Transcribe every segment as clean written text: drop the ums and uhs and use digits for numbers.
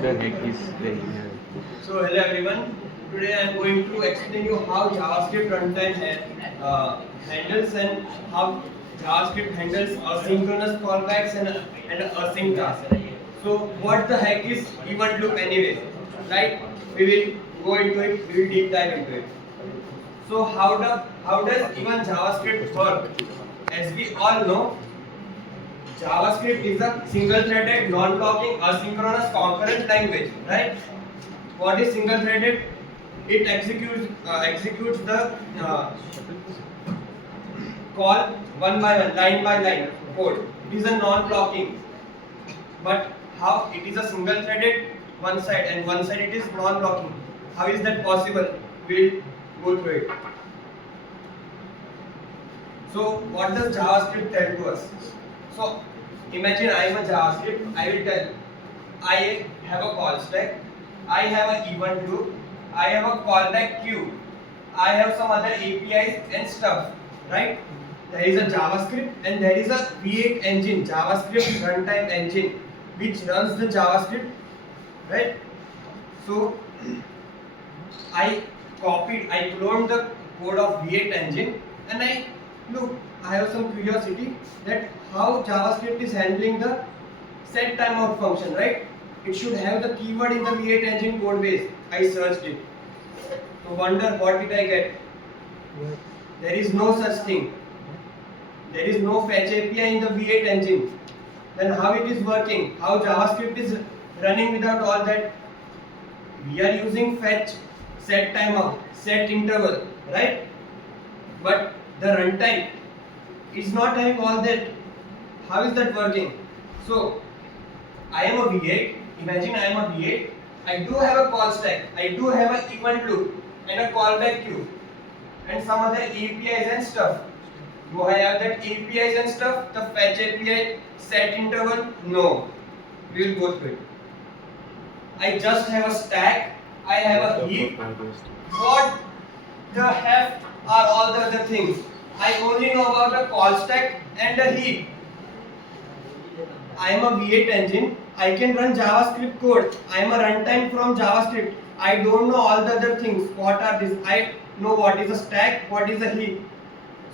The heck is playing here? So hello everyone. Today I am going to explain you how JavaScript runtime handles and how JavaScript handles asynchronous callbacks and async tasks. So what the heck is event loop anyways? Right? We will go into it. We will deep dive into it. So how does even JavaScript work? As we all know, JavaScript is a single-threaded, non-blocking, asynchronous concurrent language, right? What is single-threaded? It executes the call one by one, line by line code. It is a non-blocking, but how it is a single-threaded one side and one side it is non-blocking. How is that possible? We'll go through it. So what does JavaScript tell to us? So imagine I am a JavaScript. I will tell I have a call stack. I have an event loop. I have a callback queue. I have some other APIs and stuff. Right? There is a JavaScript and there is a V8 engine, JavaScript runtime engine, which runs the JavaScript. Right? So I cloned the code of V8 engine and I have some curiosity that how JavaScript is handling the set timeout function, right? It should have the keyword in the V8 engine code base. I searched it. So wonder what did I get? There is no such thing. There is no fetch API in the V8 engine. Then how it is working? How JavaScript is running without all that? We are using fetch, set timeout, set interval, right? But the runtime is not having all that. How is that working? So I am a V8. Imagine I am a V8. I do have a call stack. I do have an event loop and a callback queue and some other APIs and stuff. Do I have that APIs and stuff? The fetch API, set interval? No. We will go through it. I just have a stack. I have a heap. What the heck are all the other things? I only know about a call stack and a heap. I am a V8 engine. I can run JavaScript code. I am a runtime from JavaScript. I don't know all the other things. What are these? I know what is a stack, what is a heap.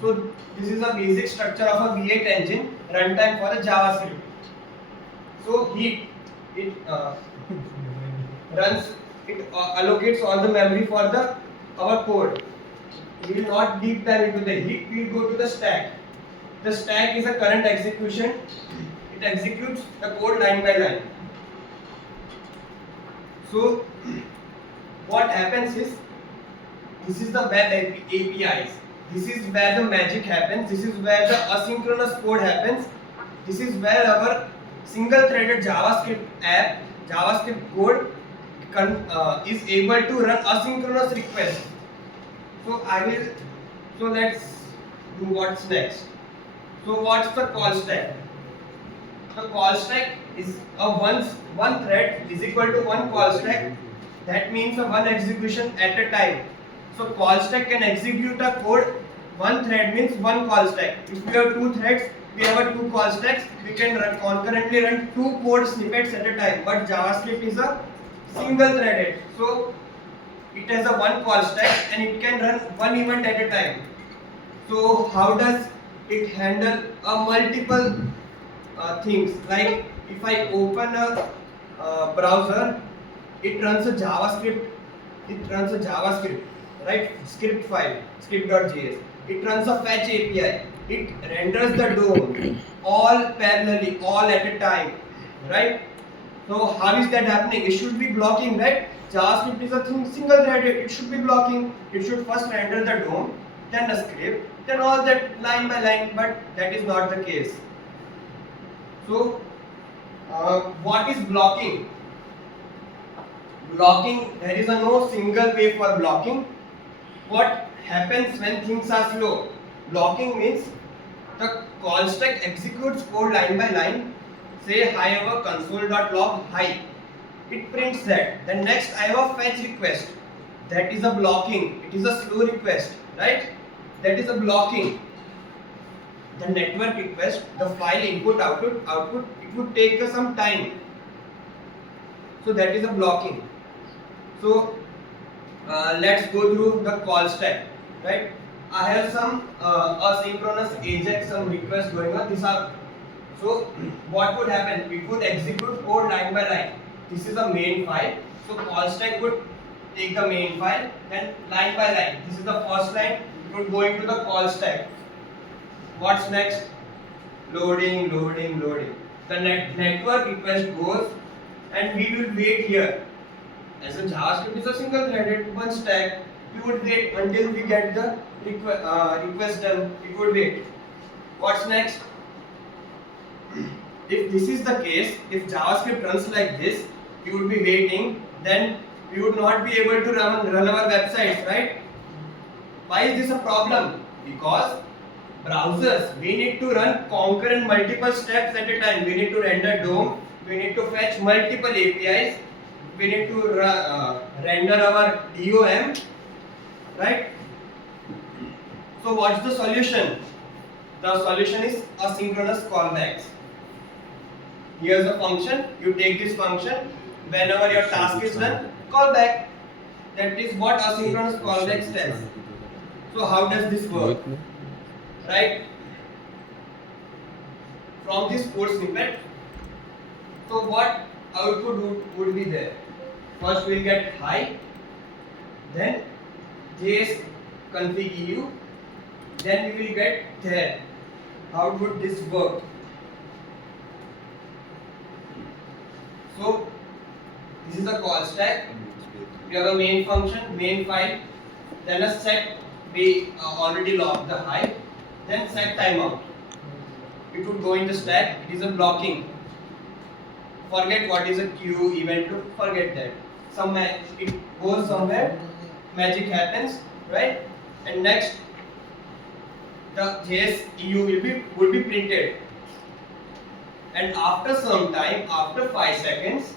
So this is a basic structure of a V8 engine runtime for a JavaScript. So heap, it runs, it allocates all the memory for our code. We will not deep dive into the heap. We will go to the stack. The stack is a current execution. It executes the code line by line. So what happens is, this is the web APIs. This is where the magic happens. This is where the asynchronous code happens. This is where our single-threaded JavaScript app, JavaScript code is able to run asynchronous requests. So let's do what's next. So what's the call stack? The call stack is one thread is equal to one call stack. That means one execution at a time. So call stack can execute a code. One thread means one call stack. If we have two threads, we have two call stacks. We can concurrently run two code snippets at a time. But JavaScript is a single threaded. So it has a one call stack and it can run one event at a time. So how does it handle a multiple things? Like if I open a browser, it runs a JavaScript. Right? Script file, script.js. It runs a fetch API. It renders the DOM all parallelly, all at a time. Right? So how is that happening? It should be blocking, right? JavaScript is a single threaded. It should be blocking. It should first render the DOM, then a script, then all that line by line. But that is not the case. So what is blocking? Blocking, there is no single way for blocking. What happens when things are slow? Blocking means the call stack executes code line by line. Say I have a console.log hi. It prints that. Then next I have a fetch request. That is a blocking. It is a slow request, right? That is a blocking. The network request, the file input output, it would take some time. So that is a blocking. So let's go through the call stack, right? I have some asynchronous AJAX, some requests going on. These are, so what would happen? It would execute code line by line. This is a main file. So call stack would take the main file, then line by line. This is the first line. It would go into the call stack. What's next? Loading, loading, loading. The network request goes, and we will wait here. As a JavaScript is a single threaded one stack, we would wait until we get the request done. It would wait. What's next? If this is the case, if JavaScript runs like this, we would be waiting, then we would not be able to run our websites, right? Why is this a problem? Because browsers, we need to run concurrent multiple steps at a time. We need to render DOM, we need to fetch multiple APIs, we need to render our DOM, right? So what's the solution? The solution is asynchronous callbacks. Here's a function, you take this function, whenever your task is done, call back. That is what asynchronous callbacks tells. So how does this work? Right? From this code snippet, so what output would be there? First we'll get hi, then JS config EU, then we will get there. How would this work? So this is a call stack. We have a main function, main file, then a set. We already logged the hi, then set timeout. It would go in the stack. It is a blocking. Forget what is a queue, event loop. Forget that. It goes somewhere. Magic happens, right? And next, the JS EU would be printed. And after some time, after 5 seconds,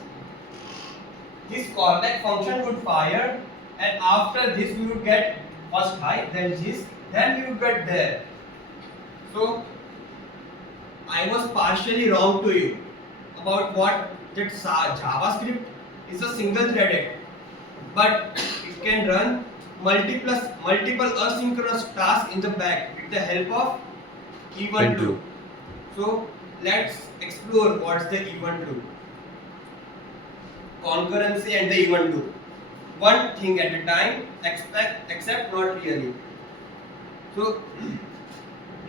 this callback function would fire, and after this we would get first hi, then this, then we would get there. So I was partially wrong to you about what that JavaScript is a single threaded, but it can run multiple asynchronous tasks in the back with the help of event loop. So let's explore what's the event loop, concurrency and the event loop. One thing at a time, except not really. So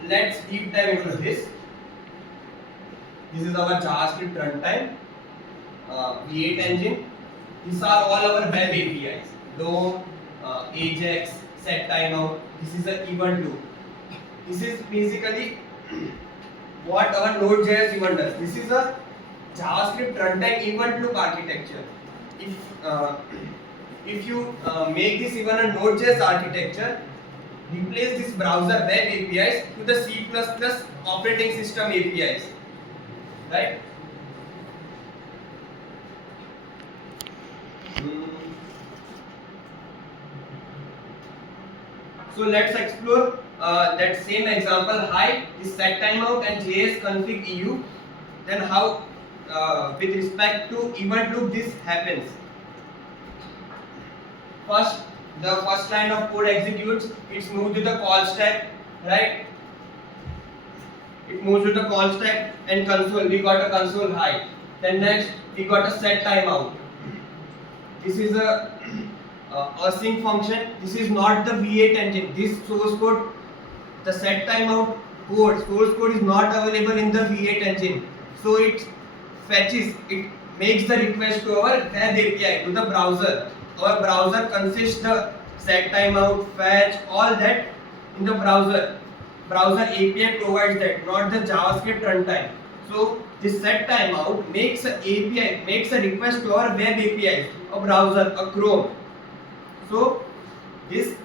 let's deep dive into this. This is our JavaScript runtime, V8 engine. These are all our web APIs, DOM, AJAX, set timeout. This is an event loop. This is basically what our Node.js event does. This is a JavaScript runtime event loop architecture. If you make this even a Node.js architecture, replace this browser web APIs to the C++ operating system APIs, right? So let's explore that same example. Hi is set timeout and JS config EU. Then how, with respect to event loop, this happens. First, the first line of code executes. It's moved to the call stack, right? It moves to the call stack and console. We got a console hi. Then next, we got a set timeout. This is a async function. This is not the V8 engine. This source code, the set timeout code, source code is not available in the V8 engine. So it fetches, it makes the request to our web API, to the browser. Our browser consists the set timeout, fetch, all that in the browser. Browser API provides that, not the JavaScript runtime. So this set timeout makes a API, makes a request to our web API, a browser, a Chrome. So this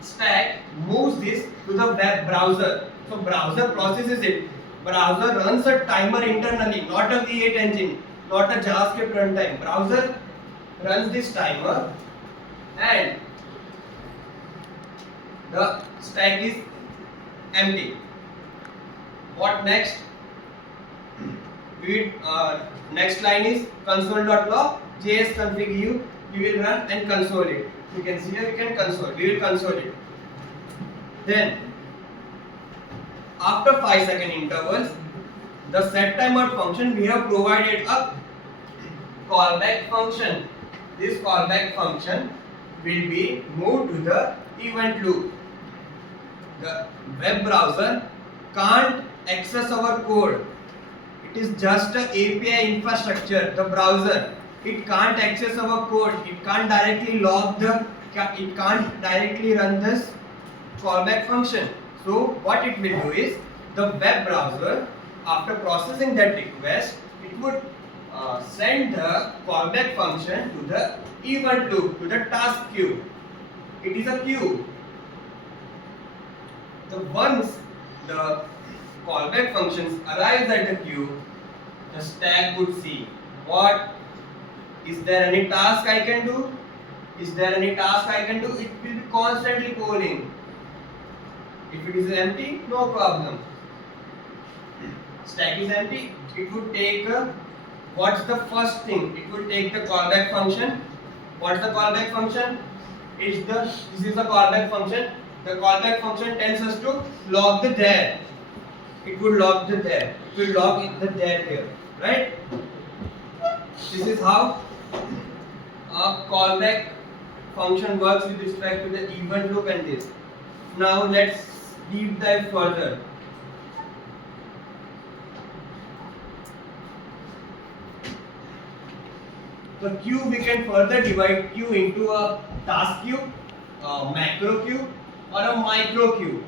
stack moves this to the web browser. So browser processes it. Browser runs a timer internally, not a V8 engine, not a JavaScript runtime. Browser runs this timer and the stack is empty. What next? Next line is console.log jsconfig you will run and console it. You can see here we can console. We will console it. Then after 5-second intervals, the set timer function we have provided a callback function. This callback function will be moved to the event loop. The web browser can't access our code. It is just a API infrastructure. The browser, it can't access our code. It can't directly it can't directly run this callback function. So what it will do is, the web browser, after processing that request, it would send the callback function to the event loop, to the task queue. It is a queue. Once the callback functions arrives at the queue, the stack would see what is there any task I can do? Is there any task I can do? It will be constantly polling. If it is empty, no problem. Stack is empty, it would take what's the first thing? It would take the callback function. What's the callback function? This is the callback function. The callback function tells us to log the there. It would log the there. It will log the there here, right? This is how a callback function works with respect to the event loop and this. Now let's deep dive further. The queue, we can further divide queue into a task queue, a macro queue, or a micro queue.